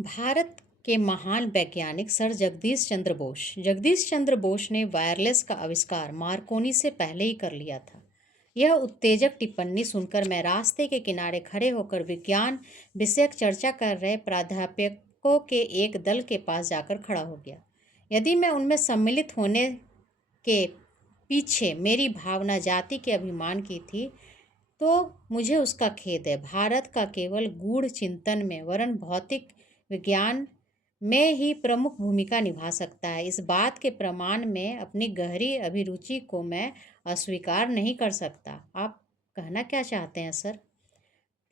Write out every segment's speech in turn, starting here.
भारत के महान वैज्ञानिक सर जगदीश चंद्र बोस ने वायरलेस का आविष्कार मार्कोनी से पहले ही कर लिया था। यह उत्तेजक टिप्पणी सुनकर मैं रास्ते के किनारे खड़े होकर विज्ञान विषयक चर्चा कर रहे प्राध्यापकों के एक दल के पास जाकर खड़ा हो गया। यदि मैं उनमें सम्मिलित होने के पीछे मेरी भावना जाति के अभिमान की थी, तो मुझे उसका खेद है। भारत का केवल गूढ़ चिंतन में वरन भौतिक विज्ञान में ही प्रमुख भूमिका निभा सकता है। इस बात के प्रमाण में अपनी गहरी अभिरुचि को मैं अस्वीकार नहीं कर सकता। आप कहना क्या चाहते हैं सर?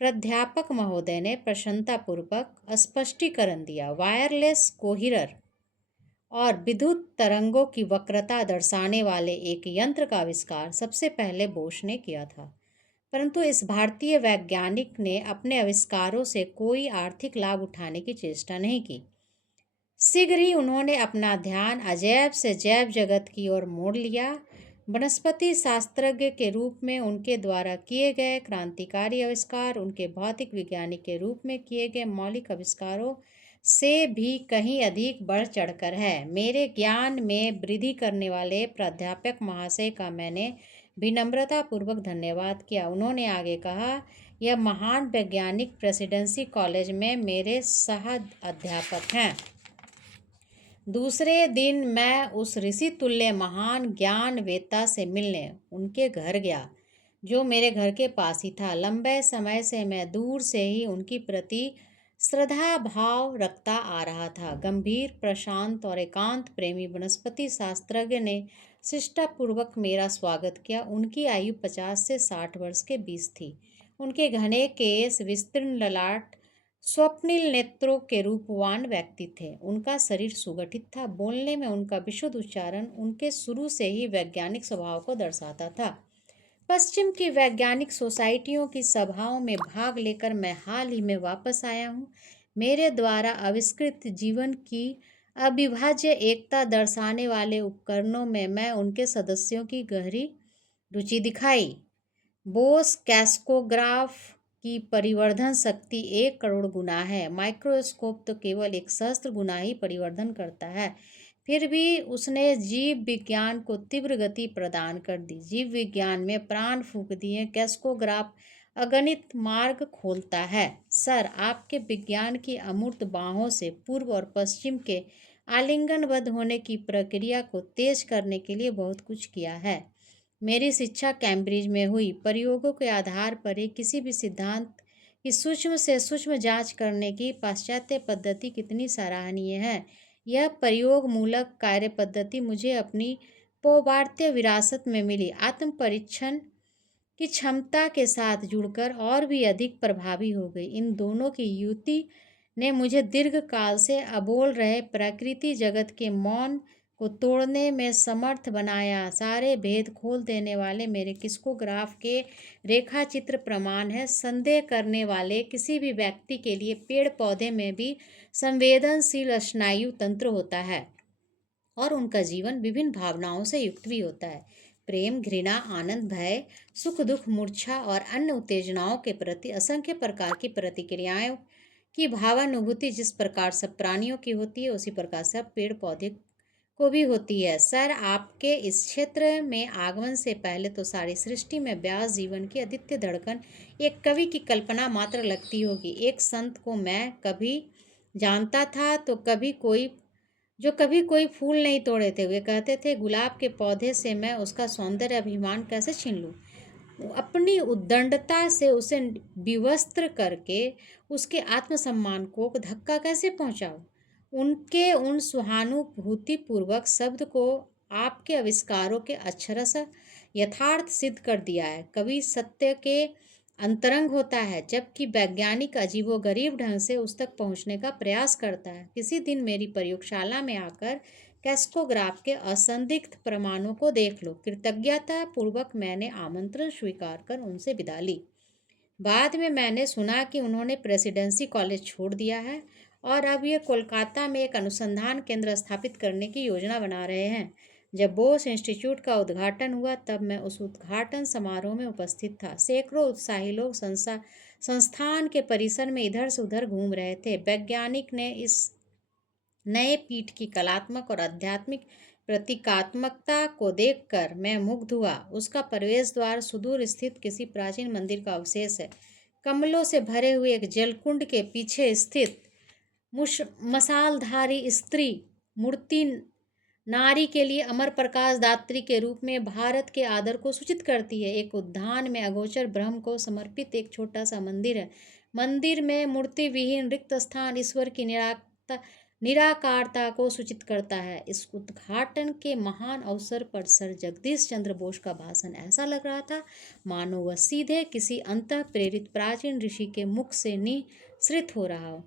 प्राध्यापक महोदय ने प्रसन्नतापूर्वक स्पष्टीकरण दिया। वायरलेस कोहिरर और विद्युत तरंगों की वक्रता दर्शाने वाले एक यंत्र का आविष्कार सबसे पहले बोस ने किया था, परंतु इस भारतीय वैज्ञानिक ने अपने आविष्कारों से कोई आर्थिक लाभ उठाने की चेष्टा नहीं की। शीघ्र ही उन्होंने अपना ध्यान अजैब से जैव जगत की ओर मोड़ लिया। वनस्पति शास्त्रज्ञ के रूप में उनके द्वारा किए गए क्रांतिकारी आविष्कार उनके भौतिक वैज्ञानिक के रूप में किए गए मौलिक आविष्कारों से भी कहीं अधिक बढ़ चढ़कर है। मेरे ज्ञान में वृद्धि करने वाले प्राध्यापक महाशय का मैंने विनम्रतापूर्वक धन्यवाद किया। उन्होंने आगे कहा, यह महान वैज्ञानिक प्रेसिडेंसी कॉलेज में मेरे सह अध्यापक हैं। दूसरे दिन मैं उस ऋषि तुल्य महान ज्ञानवेत्ता से मिलने उनके घर गया, जो मेरे घर के पास ही था। लंबे समय से मैं दूर से ही उनकी प्रति श्रद्धा भाव रखता आ रहा था। गंभीर, प्रशांत और एकांत प्रेमी वनस्पति शास्त्रज्ञ ने शिष्टापूर्वक मेरा स्वागत किया। उनकी आयु 50 से 60 वर्ष के बीच थी। उनके घने केस, विस्तीर्ण ललाट, स्वप्निल नेत्रों के रूपवान व्यक्ति थे। उनका शरीर सुगठित था। बोलने में उनका विशुद्ध उच्चारण उनके शुरू से ही वैज्ञानिक स्वभाव को दर्शाता था। पश्चिम की वैज्ञानिक सोसाइटियों की सभाओं में भाग लेकर मैं हाल ही में वापस आया हूँ। मेरे द्वारा आविष्कृत जीवन की अविभाज्य एकता दर्शाने वाले उपकरणों में मैं उनके सदस्यों की गहरी रुचि दिखाई। बोस कैस्कोग्राफ की परिवर्धन शक्ति 1 करोड़ गुना है। माइक्रोस्कोप तो केवल 1 सहस्त्र गुना ही परिवर्धन करता है। फिर भी उसने जीव विज्ञान को तीव्र गति प्रदान कर दी। जीव विज्ञान में प्राण फूंक दिए। कैस्कोग्राफ अगणित मार्ग खोलता है। सर, आपके विज्ञान की अमूर्त बाहों से पूर्व और पश्चिम के आलिंगनबद्ध होने की प्रक्रिया को तेज करने के लिए बहुत कुछ किया है। मेरी शिक्षा कैम्ब्रिज में हुई। प्रयोगों के आधार पर ही किसी भी सिद्धांत की सूक्ष्म से सूक्ष्म जांच करने की पाश्चात्य पद्धति कितनी सराहनीय है। यह प्रयोग मूलक कार्य पद्धति मुझे अपनी पौवार्त्य विरासत में मिली। आत्म परीक्षण की क्षमता के साथ जुड़कर और भी अधिक प्रभावी हो गई। इन दोनों की युति ने मुझे दीर्घ काल से अबोल रहे प्रकृति जगत के मौन को तोड़ने में समर्थ बनाया। सारे भेद खोल देने वाले मेरे किस्कोग्राफ के रेखा चित्र प्रमाण है। संदेह करने वाले किसी भी व्यक्ति के लिए पेड़ पौधे में भी संवेदनशील स्नायु तंत्र होता है और उनका जीवन विभिन्न भावनाओं से युक्त भी होता है। प्रेम, घृणा, आनंद, भय, सुख, दुख, मूर्छा और अन्य उत्तेजनाओं के प्रति असंख्य प्रकार की प्रतिक्रियाओं की भावानुभूति जिस प्रकार सब प्राणियों की होती है, उसी प्रकार सब पेड़ पौधे को भी होती है। सर, आपके इस क्षेत्र में आगमन से पहले तो सारी सृष्टि में व्यास जीवन की अद्वितीय धड़कन एक कवि की कल्पना मात्र लगती होगी। एक संत को मैं कभी जानता था तो कभी कोई फूल नहीं तोड़े थे। वे कहते थे, गुलाब के पौधे से मैं उसका सौंदर्य अभिमान कैसे छीन लूँ, अपनी उद्दंडता से उसे विवस्त्र करके उसके आत्मसम्मान को धक्का कैसे पहुँचाऊँ। उनके उन सहानुभूतिपूर्वक शब्द को आपके आविष्कारों के अक्षरश यथार्थ सिद्ध कर दिया है। कवि सत्य के अंतरंग होता है, जबकि वैज्ञानिक अजीबोगरीब ढंग से उस तक पहुंचने का प्रयास करता है। किसी दिन मेरी प्रयोगशाला में आकर कैस्कोग्राफ के असंदिग्ध प्रमाणों को देख लो। कृतज्ञता पूर्वक मैंने आमंत्रण स्वीकार कर उनसे विदा ली। बाद में मैंने सुना कि उन्होंने प्रेसिडेंसी कॉलेज छोड़ दिया है और अब ये कोलकाता में एक अनुसंधान केंद्र स्थापित करने की योजना बना रहे हैं। जब बोस इंस्टीट्यूट का उद्घाटन हुआ तब मैं उस उद्घाटन समारोह में उपस्थित था। सैकड़ों उत्साही लोग संस्थान के परिसर में इधर से उधर घूम रहे थे। वैज्ञानिक ने इस नए पीठ की कलात्मक और आध्यात्मिक प्रतीकात्मकता को देखकर मैं मुग्ध हुआ। उसका प्रवेश द्वार सुदूर स्थित किसी प्राचीन मंदिर का अवशेष है। कमलों से भरे हुए एक जलकुंड के पीछे स्थित मशालधारी स्त्री मूर्ति नारी के लिए अमर प्रकाश दात्री के रूप में भारत के आदर को सूचित करती है। एक उद्यान में अगोचर ब्रह्म को समर्पित एक छोटा सा मंदिर है। मंदिर में मूर्ति विहीन रिक्त स्थान ईश्वर की निराकारता को सूचित करता है। इस उद्घाटन के महान अवसर पर सर जगदीश चंद्र बोस का भाषण ऐसा लग रहा था मानो वह सीधे किसी अंतः प्रेरित प्राचीन ऋषि के मुख से निसृत हो रहा हो।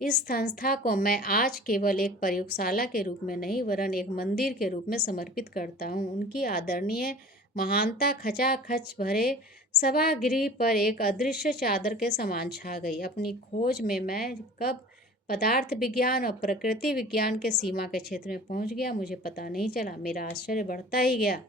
इस संस्था को मैं आज केवल एक प्रयोगशाला के रूप में नहीं वरन एक मंदिर के रूप में समर्पित करता हूँ। उनकी आदरणीय महानता खचाखच भरे सभागृह पर एक अदृश्य चादर के समान छा गई। अपनी खोज में मैं कब पदार्थ विज्ञान और प्रकृति विज्ञान के सीमा के क्षेत्र में पहुंच गया मुझे पता नहीं चला। मेरा आश्चर्य बढ़ता ही गया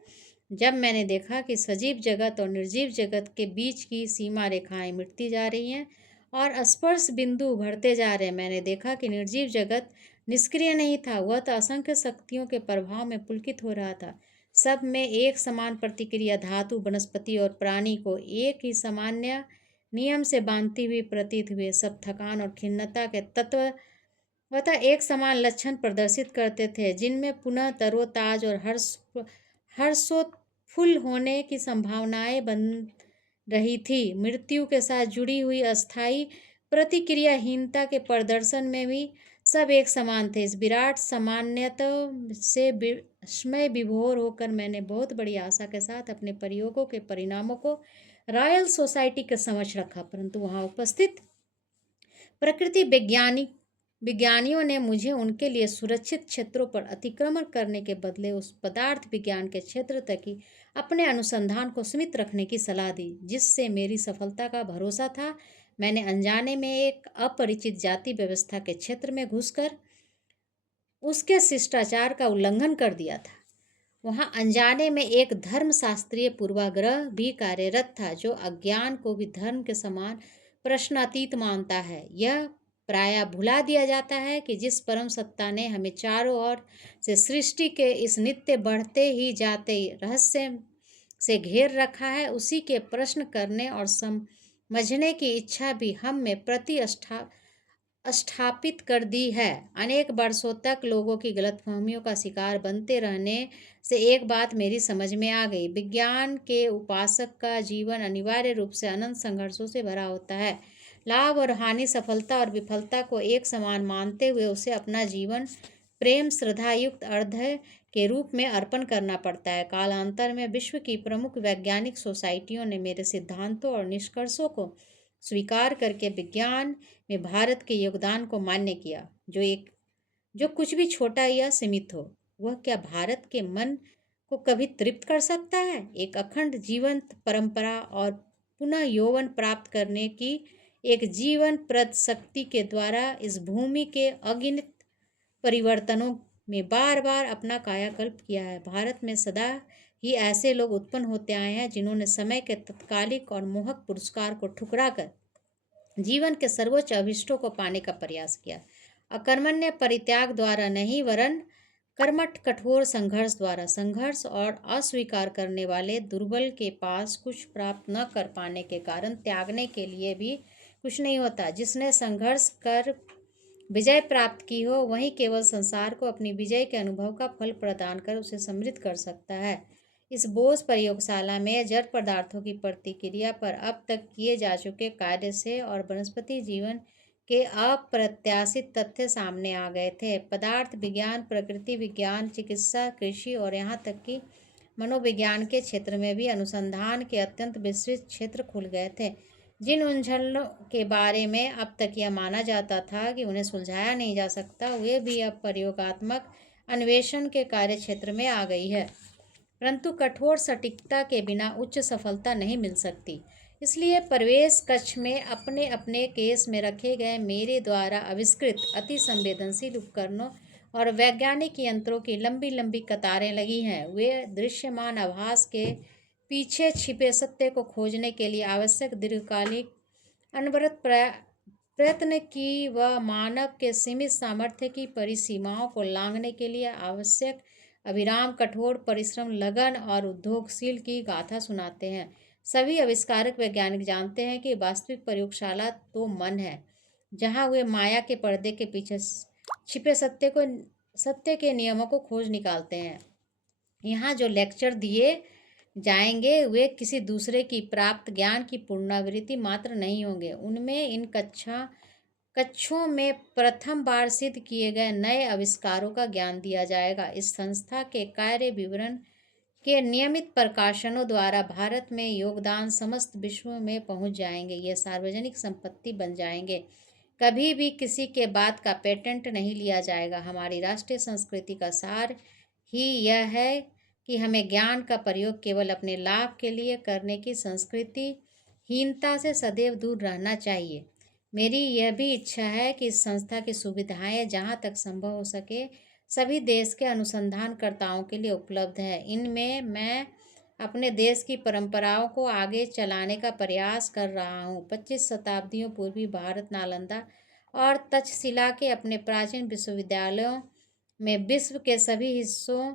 जब मैंने देखा कि सजीव जगत और निर्जीव जगत के बीच की सीमा रेखाएं मिटती जा रही हैं और स्पर्श बिंदु उभरते जा रहे हैं। मैंने देखा कि निर्जीव जगत निष्क्रिय नहीं था, वह तो असंख्य शक्तियों के प्रभाव में पुलकित हो रहा था। सब में एक समान प्रतिक्रिया धातु वनस्पति और प्राणी को एक ही सामान्य नियम से बांधती हुई प्रतीत हुए। सब थकान और खिन्नता के तत्व एक समान लक्षण प्रदर्शित करते थे जिनमें पुनः तरोताज और हर्षोत्फुल्ल होने की संभावनाएं बन रही थी। मृत्यु के साथ जुड़ी हुई अस्थायी प्रतिक्रियाहीनता के प्रदर्शन में भी सब एक समान थे। इस विराट सामान्यता से विस्मय विभोर होकर मैंने बहुत बड़ी आशा के साथ अपने प्रयोगों के परिणामों को रॉयल सोसाइटी के समक्ष रखा, परंतु वहां उपस्थित प्रकृति विज्ञानियों ने मुझे उनके लिए सुरक्षित क्षेत्रों पर अतिक्रमण करने के बदले उस पदार्थ विज्ञान के क्षेत्र तक ही अपने अनुसंधान को सीमित रखने की सलाह दी जिससे मेरी सफलता का भरोसा था। मैंने अनजाने में एक अपरिचित जाति व्यवस्था के क्षेत्र में घुसकर उसके शिष्टाचार का उल्लंघन कर दिया था। वहां अनजाने में एक धर्मशास्त्रीय पूर्वाग्रह भी कार्यरत था जो अज्ञान को भी धर्म के समान प्रश्नातीत मानता है। यह प्रायः भुला दिया जाता है कि जिस परम सत्ता ने हमें चारों ओर से सृष्टि के इस नित्य बढ़ते ही जाते रहस्य से घेर रखा है, उसी के प्रश्न करने और समझने की इच्छा भी हम में स्थापित कर दी है। अनेक वर्षों तक लोगों की गलतफहमियों का शिकार बनते रहने से एक बात मेरी समझ में आ गई। विज्ञान के उपासक का जीवन अनिवार्य रूप से अनंत संघर्षों से भरा होता है। लाभ और हानि, सफलता और विफलता को एक समान मानते हुए उसे अपना जीवन प्रेम श्रद्धायुक्त अर्ध के रूप में अर्पण करना पड़ता है। कालांतर में विश्व की प्रमुख वैज्ञानिक सोसाइटियों ने मेरे सिद्धांतों और निष्कर्षों को स्वीकार करके विज्ञान में भारत के योगदान को मान्य किया। जो कुछ भी छोटा या सीमित हो, वह क्या भारत के मन को कभी तृप्त कर सकता है? एक अखंड जीवंत परंपरा और पुनः यौवन प्राप्त करने की एक जीवन प्रद शक्ति के द्वारा इस भूमि के अगिनत परिवर्तनों में बार बार अपना कायाकल्प किया है। भारत में सदा ही ऐसे लोग उत्पन्न होते आए हैं जिन्होंने समय के तत्कालिक और मोहक पुरस्कार को ठुकराकर जीवन के सर्वोच्च अभिष्टों को पाने का प्रयास किया। अकर्मण्य परित्याग द्वारा नहीं वरन कर्मठ कठोर संघर्ष द्वारा। संघर्ष और अस्वीकार करने वाले दुर्बल के पास कुछ प्राप्त न कर पाने के कारण त्यागने के लिए भी कुछ नहीं होता। जिसने संघर्ष कर विजय प्राप्त की हो वही केवल संसार को अपनी विजय के अनुभव का फल प्रदान कर उसे समृद्ध कर सकता है। इस बोस प्रयोगशाला में जड़ पदार्थों की प्रतिक्रिया पर अब तक किए जा चुके कार्य से और वनस्पति जीवन के अप्रत्याशित तथ्य सामने आ गए थे। पदार्थ विज्ञान, प्रकृति विज्ञान, चिकित्सा, कृषि और यहाँ तक कि मनोविज्ञान के क्षेत्र में भी अनुसंधान के अत्यंत विस्तृत क्षेत्र खुल गए थे। जिन उलझनों के बारे में अब तक यह माना जाता था कि उन्हें सुलझाया नहीं जा सकता, वे भी अब प्रयोगात्मक अन्वेषण के कार्य क्षेत्र में आ गई है। परंतु कठोर सटीकता के बिना उच्च सफलता नहीं मिल सकती। इसलिए प्रवेश कक्ष में अपने अपने केस में रखे गए मेरे द्वारा आविष्कृत अति संवेदनशील उपकरणों और वैज्ञानिक यंत्रों की लंबी लंबी कतारें लगी हैं। वे दृश्यमान आभास के पीछे छिपे सत्य को खोजने के लिए आवश्यक दीर्घकालिक अनवरत प्रयत्न की व मानव के सीमित सामर्थ्य की परिसीमाओं को लांघने के लिए आवश्यक अविराम कठोर परिश्रम, लगन और उद्योगशील की गाथा सुनाते हैं। सभी आविष्कारक वैज्ञानिक जानते हैं कि वास्तविक प्रयोगशाला तो मन है, जहाँ वे माया के पर्दे के पीछे छिपे सत्य के नियमों को खोज निकालते हैं। यहाँ जो लेक्चर दिए जाएंगे वे किसी दूसरे की प्राप्त ज्ञान की पुनरावृत्ति मात्र नहीं होंगे। उनमें इन कक्षों में प्रथम बार सिद्ध किए गए नए आविष्कारों का ज्ञान दिया जाएगा। इस संस्था के कार्य विवरण के नियमित प्रकाशनों द्वारा भारत में योगदान समस्त विश्व में पहुंच जाएंगे। ये सार्वजनिक संपत्ति बन जाएंगे। कभी भी किसी के बात का पेटेंट नहीं लिया जाएगा। हमारी राष्ट्रीय संस्कृति का सार ही यह है कि हमें ज्ञान का प्रयोग केवल अपने लाभ के लिए करने की संस्कृति हीनता से सदैव दूर रहना चाहिए। मेरी यह भी इच्छा है कि इस संस्था की सुविधाएं जहां तक संभव हो सके सभी देश के अनुसंधानकर्ताओं के लिए उपलब्ध है। इनमें मैं अपने देश की परंपराओं को आगे चलाने का प्रयास कर रहा हूँ। 25 शताब्दियों पूर्वी भारत नालंदा और तक्षशिला के अपने प्राचीन विश्वविद्यालयों में विश्व के सभी हिस्सों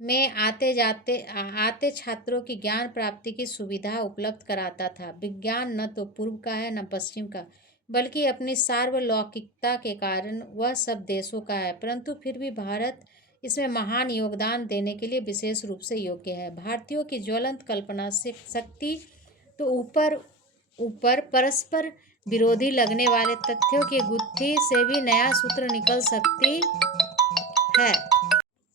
में आते छात्रों की ज्ञान प्राप्ति की सुविधा उपलब्ध कराता था। विज्ञान न तो पूर्व का है न पश्चिम का, बल्कि अपनी सार्वलौकिकता के कारण वह सब देशों का है, परंतु फिर भी भारत इसमें महान योगदान देने के लिए विशेष रूप से योग्य है। भारतीयों की ज्वलंत कल्पना से शक्ति तो ऊपर ऊपर परस्पर विरोधी लगने वाले तथ्यों की गुत्थी से भी नया सूत्र निकल सकती है।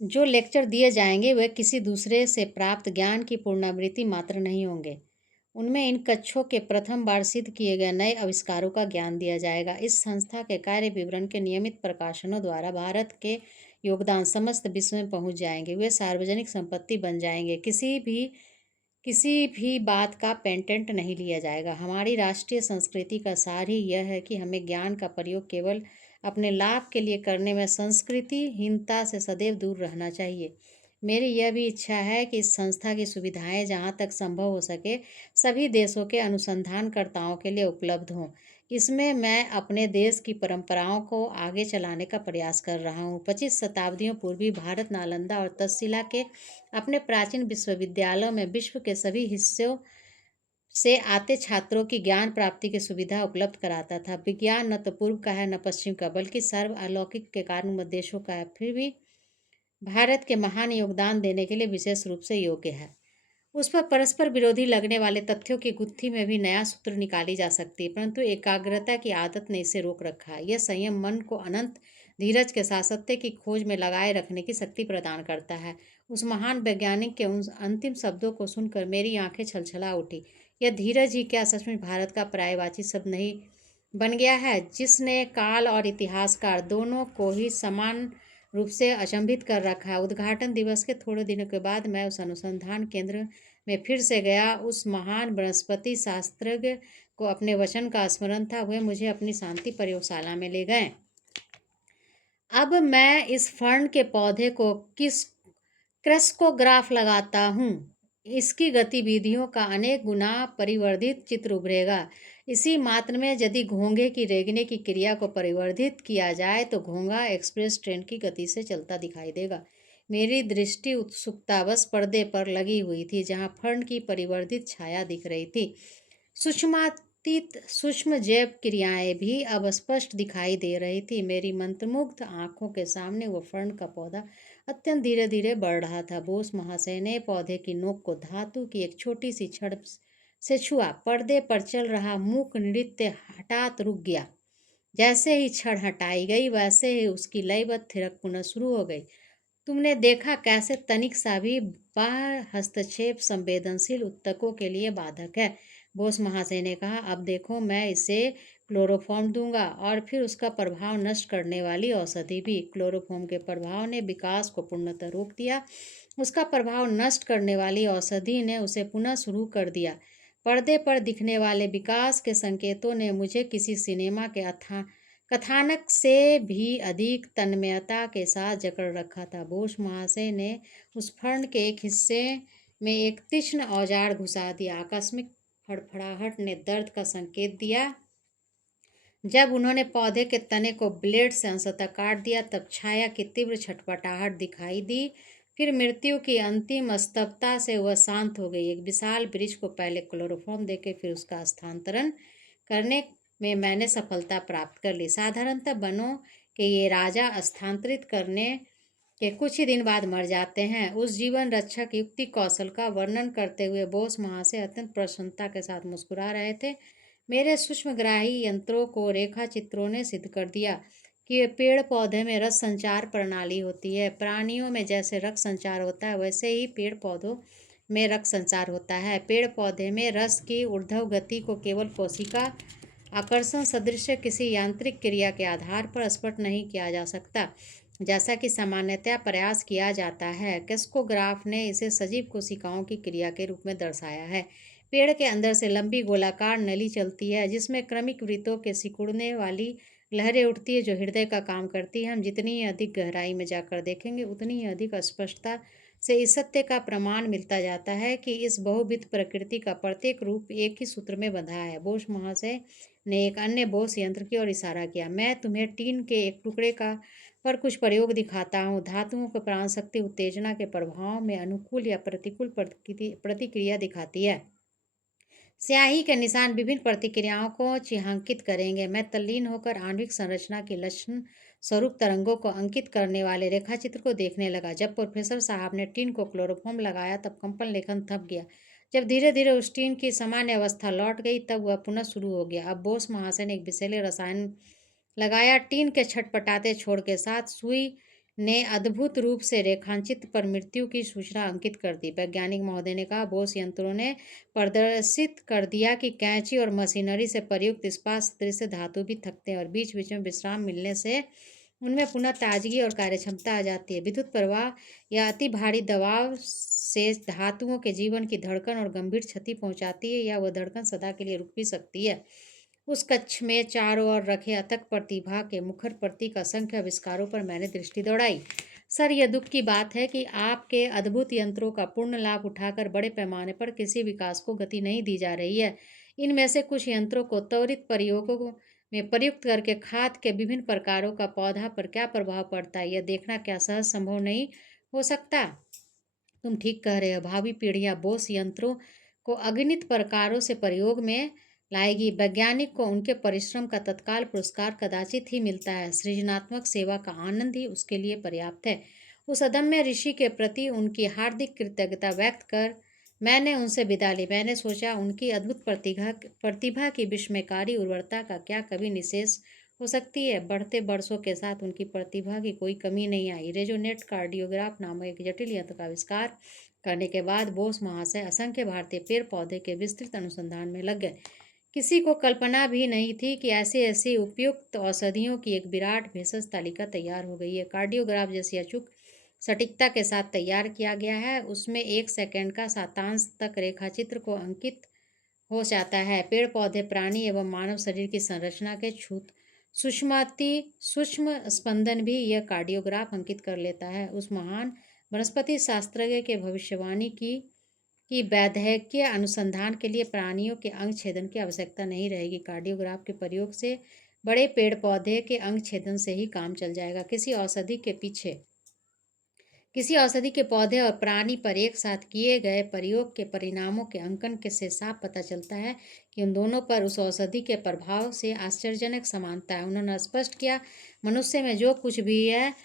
जो लेक्चर दिए जाएंगे वे किसी दूसरे से प्राप्त ज्ञान की पुनरावृत्ति मात्र नहीं होंगे। उनमें इन कक्षों के प्रथम बार सिद्ध किए गए नए आविष्कारों का ज्ञान दिया जाएगा। इस संस्था के कार्य विवरण के नियमित प्रकाशनों द्वारा भारत के योगदान समस्त विश्व में पहुंच जाएंगे। वे सार्वजनिक संपत्ति बन जाएंगे। किसी भी बात का पेटेंट नहीं लिया जाएगा। हमारी राष्ट्रीय संस्कृति का सार ही यह है कि हमें ज्ञान का प्रयोग केवल अपने लाभ के लिए करने में संस्कृति हीनता से सदैव दूर रहना चाहिए। मेरी यह भी इच्छा है कि इस संस्था की सुविधाएं जहां तक संभव हो सके सभी देशों के अनुसंधानकर्ताओं के लिए उपलब्ध हों। इसमें मैं अपने देश की परंपराओं को आगे चलाने का प्रयास कर रहा हूँ। 25 शताब्दियों पूर्वी भारत नालंदा और तक्षशिला के अपने प्राचीन विश्वविद्यालयों में विश्व के सभी हिस्सों से आते छात्रों की ज्ञान प्राप्ति की सुविधा उपलब्ध कराता था। विज्ञान न तो पूर्व का है न पश्चिम का, बल्कि सर्व अलौकिक के कारण देशों का है, फिर भी भारत के महान योगदान देने के लिए विशेष रूप से योग्य है। उस पर परस्पर विरोधी लगने वाले तथ्यों की गुत्थी में भी नया सूत्र निकाली जा सकती है, परंतु एकाग्रता की आदत ने इसे रोक रखा है। यह संयम मन को अनंत धीरज के साथ सत्य की खोज में लगाए रखने की शक्ति प्रदान करता है। उस महान वैज्ञानिक के उन अंतिम शब्दों को सुनकर मेरी आंखें छलछला उठी। यह धीरज ही क्या सचमुच भारत का पर्यायवाची शब्द नहीं बन गया है, जिसने काल और इतिहासकार दोनों को ही समान रूप से अचंभित कर रखा है। उद्घाटन दिवस के थोड़े दिनों के बाद मैं उस अनुसंधान केंद्र में फिर से गया। उस महान वनस्पति शास्त्रज्ञ को अपने वचन का स्मरण था। वे मुझे अपनी शांति प्रयोगशाला में ले गए। अब मैं इस फर्न के पौधे को क्रेस्कोग्राफ लगाता हूँ। इसकी गतिविधियों का अनेक गुना परिवर्धित चित्र उभरेगा। इसी मात्र में यदि घोंघे की रेंगने की क्रिया को परिवर्धित किया जाए तो घोंघा एक्सप्रेस ट्रेन की गति से चलता दिखाई देगा। मेरी दृष्टि उत्सुकतावश पर्दे पर लगी हुई थी, जहाँ फर्न की परिवर्धित छाया दिख रही थी। सूक्ष्म जैव क्रियाएं भी अब स्पष्ट दिखाई दे रही थी। मेरी मंत्रमुग्ध आंखों के सामने वो फर्न का पौधा अत्यंत धीरे धीरे बढ़ रहा था। बोस महाशय ने पौधे की नोक को धातु की एक छोटी सी छड़ से छुआ। पर्दे पर चल रहा मूक नृत्य हठात रुक गया। जैसे ही छड़ हटाई गई वैसे ही उसकी लयबद्ध थिरक पुनः शुरू हो गई। तुमने देखा कैसे तनिक सा भी बाह्य हस्तक्षेप संवेदनशील ऊतकों के लिए बाधक है, बोस महाशय ने कहा। अब देखो, मैं इसे क्लोरोफॉर्म दूंगा और फिर उसका प्रभाव नष्ट करने वाली औषधि भी। क्लोरोफॉर्म के प्रभाव ने विकास को पूर्णतः रोक दिया। उसका प्रभाव नष्ट करने वाली औषधि ने उसे पुनः शुरू कर दिया। पर्दे पर दिखने वाले विकास के संकेतों ने मुझे किसी सिनेमा के कथानक से भी अधिक तन्मयता के साथ जकड़ रखा था। बोस महाशय ने उस फर्न के एक हिस्से में एक तीक्ष्ण औजार घुसा दिया। आकस्मिक फड़फड़ाहट ने दर्द का संकेत दिया। जब उन्होंने पौधे के तने को ब्लेड से अंशतः काट दिया तब छाया की तीव्र छटपटाहट दिखाई दी। फिर मृत्यु की अंतिम स्तब्धता से वह शांत हो गई। एक विशाल वृक्ष को पहले क्लोरोफॉर्म देके फिर उसका स्थानांतरण करने में मैंने सफलता प्राप्त कर ली। साधारणतः वनों के ये राजा स्थानांतरित करने के कुछ ही दिन बाद मर जाते हैं। उस जीवन रक्षक युक्ति कौशल का वर्णन करते हुए बोस महाशय अत्यंत प्रसन्नता के साथ मुस्कुरा रहे थे। मेरे सूक्ष्मग्राही यंत्रों को रेखा चित्रों ने सिद्ध कर दिया कि पेड़ पौधे में रस संचार प्रणाली होती है। प्राणियों में जैसे रक्त संचार होता है वैसे ही पेड़ पौधों में रक्त संचार होता है। पेड़ पौधे में रस की ऊर्ध्व गति को केवल कोशिका आकर्षण सदृश किसी यांत्रिक क्रिया के आधार पर स्पष्ट नहीं किया जा सकता, जैसा कि सामान्यतया प्रयास किया जाता है। केस्कोग्राफ ने इसे सजीव कोशिकाओं की क्रिया के रूप में दर्शाया है। पेड़ के अंदर से लंबी गोलाकार नली चलती है जिसमें क्रमिक वृत्तों के सिकुड़ने वाली लहरें उठती है जो हृदय का काम करती है। हम जितनी ही अधिक गहराई में जाकर देखेंगे उतनी ही अधिक स्पष्टता से इस सत्य का प्रमाण मिलता जाता है कि इस बहुविध प्रकृति का प्रत्येक रूप एक ही सूत्र में बंधा है। बोस महाशय ने एक अन्य बोस यंत्र की ओर इशारा किया। मैं तुम्हें टीन के एक टुकड़े का पर कुछ प्रयोग दिखाता हूँ। धातुओं को प्राण शक्ति उत्तेजना के प्रभाव में अनुकूल या प्रतिकूल प्रतिक्रिया दिखाती है। स्याही के निशान विभिन्न प्रतिक्रियाओं को चिन्हांकित करेंगे। मैं तल्लीन होकर आणविक संरचना के लक्षण स्वरूप तरंगों को अंकित करने वाले रेखाचित्र को देखने लगा। जब प्रोफेसर साहब ने टीन को क्लोरोफॉर्म लगाया तब कंपन लेखन थम गया। जब धीरे धीरे उस टीन की सामान्य अवस्था लौट गई तब वह पुनः शुरू हो गया। अब बोस महाशय ने एक विषैले रसायन लगाया। टीन के छटपटाते छोर के साथ सुई ने अद्भुत रूप से रेखांचित पर मृत्यु की सूचना अंकित कर दी। वैज्ञानिक महोदय ने कहा, बोस यंत्रों ने प्रदर्शित कर दिया कि कैंची और मशीनरी से प्रयुक्त इस्पात सदृश धातु भी थकते हैं और बीच बीच में विश्राम मिलने से उनमें पुनः ताजगी और कार्यक्षमता आ जाती है। विद्युत प्रवाह या अति भारी दबाव से धातुओं के जीवन की धड़कन और गंभीर क्षति पहुंचाती है या वह धड़कन सदा के लिए रुक भी सकती है। उस कक्ष में चारों ओर रखे अथक प्रतिभा के मुखर प्रतीक असंख्य आविष्कारों पर मैंने दृष्टि दौड़ाई। सर, यह दुख की बात है कि आपके अद्भुत यंत्रों का पूर्ण लाभ उठाकर बड़े पैमाने पर किसी विकास को गति नहीं दी जा रही है। इनमें से कुछ यंत्रों को त्वरित प्रयोगों में प्रयुक्त करके खाद के विभिन्न प्रकारों का पौधा पर क्या प्रभाव पड़ता है यह देखना क्या सहज संभव नहीं हो सकता? तुम ठीक कह रहे हो। भावी पीढ़ियां बोस यंत्रों को अगणित प्रकारों से प्रयोग में लाएगी। वैज्ञानिक को उनके परिश्रम का तत्काल पुरस्कार कदाचित ही मिलता है, सृजनात्मक सेवा का आनंद ही उसके लिए पर्याप्त है। उस अदम्य ऋषि के प्रति उनकी हार्दिक कृतज्ञता व्यक्त कर मैंने उनसे विदा ली। मैंने सोचा, उनकी अद्भुत प्रतिभा की विस्मयकारी उर्वरता का क्या कभी निशेष हो सकती है? बढ़ते वर्षों के साथ उनकी प्रतिभा की कोई कमी नहीं आई। रेजोनेट कार्डियोग्राफ नामक एक जटिल यंत्र का आविष्कार करने के बाद बोस महाशय असंख्य भारतीय पेड़ पौधे के विस्तृत अनुसंधान में लग गए। किसी को कल्पना भी नहीं थी कि ऐसी ऐसी उपयुक्त औषधियों की एक विराट भेषज तालिका तैयार हो गई है। कार्डियोग्राफ जैसी अचूक सटीकता के साथ तैयार किया गया है, उसमें 1 सेकंड का शतांश तक रेखाचित्र को अंकित हो जाता है। पेड़ पौधे, प्राणी एवं मानव शरीर की संरचना के सूक्ष्म स्पंदन भी यह कार्डियोग्राफ अंकित कर लेता है। उस महान वनस्पति शास्त्रज्ञ के भविष्यवाणी की वैधज्ञ अनुसंधान के लिए प्राणियों के अंग छेदन की आवश्यकता नहीं रहेगी। कार्डियोग्राफ के प्रयोग से बड़े पेड़ पौधे के अंग छेदन से ही काम चल जाएगा। किसी औषधि के पौधे और प्राणी पर एक साथ किए गए प्रयोग के परिणामों के अंकन के से साफ पता चलता है कि उन दोनों पर उस औषधि के प्रभाव से आश्चर्यजनक समानता है। उन्होंने स्पष्ट किया, मनुष्य में जो कुछ भी है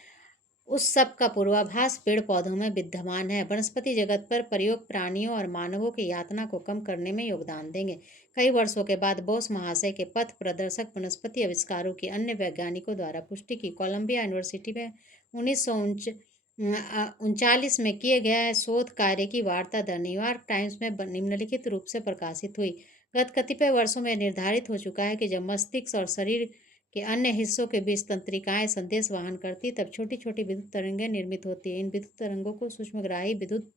उस सब का पूर्वाभास पेड़ पौधों में विद्यमान है। वनस्पति जगत पर प्रयोग प्राणियों और मानवों की यातना को कम करने में योगदान देंगे। कई वर्षों के बाद बोस महाशय के पथ प्रदर्शक वनस्पति आविष्कारों की अन्य वैज्ञानिकों द्वारा पुष्टि की। कोलंबिया यूनिवर्सिटी में 1939 में किए गए शोध कार्य की वार्ता द न्यूयॉर्क टाइम्स में निम्नलिखित रूप से प्रकाशित हुई। गत कतिपय वर्षों में निर्धारित हो चुका है कि जब मस्तिष्क और शरीर के अन्य हिस्सों के बीच तंत्रिकाएं संदेश वाहन करती तब छोटी छोटी विद्युत तरंगें निर्मित होती हैं। इन विद्युत तरंगों को सूक्ष्मग्राही विद्युत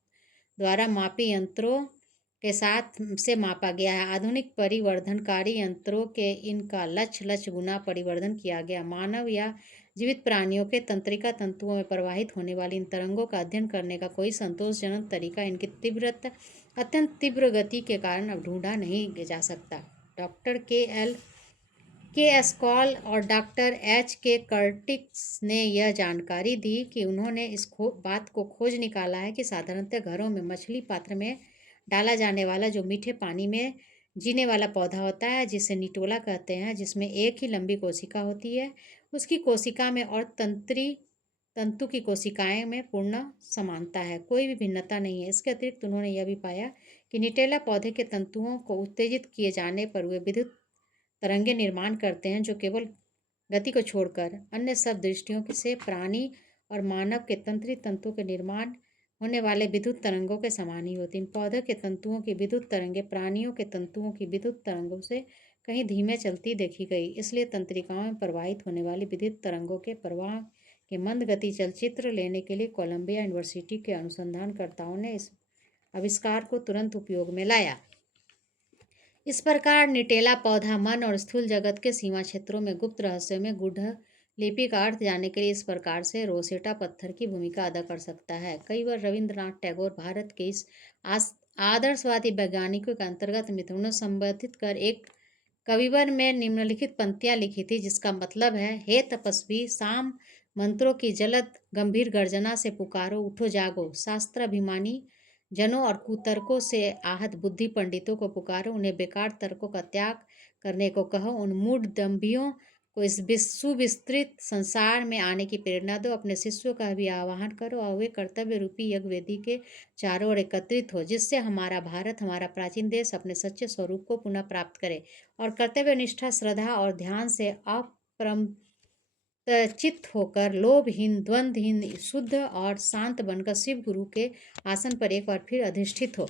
द्वारा मापी यंत्रों के साथ से मापा गया है। आधुनिक परिवर्धनकारी यंत्रों के इनका लक्ष गुना परिवर्धन किया गया। मानव या जीवित प्राणियों के तंत्रिका तंतुओं में प्रवाहित होने वाली इन तरंगों का अध्ययन करने का कोई संतोषजनक तरीका इनकी अत्यंत तीव्र गति के कारण अब ढूंढा नहीं जा सकता। डॉक्टर के एल के स्कॉल और डॉक्टर एच के कर्टिस ने यह जानकारी दी कि उन्होंने इस बात को खोज निकाला है कि साधारणतः घरों में मछली पात्र में डाला जाने वाला जो मीठे पानी में जीने वाला पौधा होता है, जिसे निटोला कहते हैं, जिसमें एक ही लंबी कोशिका होती है, उसकी कोशिका में और तंतु की कोशिकाएं में पूर्ण समानता है, कोई भी भिन्नता नहीं है। इसके अतिरिक्त उन्होंने यह भी पाया कि निटेला पौधे के तंतुओं को उत्तेजित किए जाने पर वे विद्युत तरंगे निर्माण करते हैं, जो केवल गति को छोड़कर अन्य सब दृष्टियों से प्राणी और मानव के तंत्री तंतुओं के निर्माण होने वाले विद्युत तरंगों के समान ही होती। इन पौधों के तंतुओं की विद्युत तरंगे प्राणियों के तंतुओं की विद्युत तरंगों से कहीं धीमे चलती देखी गई। इसलिए तंत्रिकाओं में प्रवाहित होने वाली विद्युत तरंगों के प्रवाह के मंद गति चलचित्र लेने के लिए कोलंबिया यूनिवर्सिटी के अनुसंधानकर्ताओं ने इस आविष्कार को तुरंत उपयोग में लाया। इस प्रकार निटेला पौधा मन और स्थूल जगत के सीमा क्षेत्रों में गुप्त रहस्यों में गूढ़ लिपि का अर्थ जानने के लिए इस प्रकार से रोसेटा पत्थर की भूमिका अदा कर सकता है। कई बार रविंद्रनाथ टैगोर भारत के इस आदर्शवादी वैज्ञानिकों के अंतर्गत मिथुनों संबोधित कर एक कविवर में निम्नलिखित पंक्तियां लिखी थी, जिसका मतलब है, हे तपस्वी, साम मंत्रों की जलद गंभीर गर्जना से पुकारो, उठो जागो, शास्त्राभिमानी जनों और कुतर्कों से आहत बुद्धि पंडितों को पुकारो, उन्हें बेकार तर्कों का त्याग करने को कहो, उन मूढ़ दंभियों को इस सुविस्तृत संसार में आने की प्रेरणा दो, अपने शिष्यों का भी आह्वान करो और वे कर्तव्य रूपी यज्ञ वेदी के चारों ओर एकत्रित हो, जिससे हमारा भारत, हमारा प्राचीन देश अपने सच्चे स्वरूप को पुनः प्राप्त करे और कर्तव्य निष्ठा, श्रद्धा और ध्यान से चित्त होकर लोभहीन, द्वंद्वहीन, शुद्ध और शांत बनकर शिव गुरु के आसन पर एक बार फिर अधिष्ठित हो।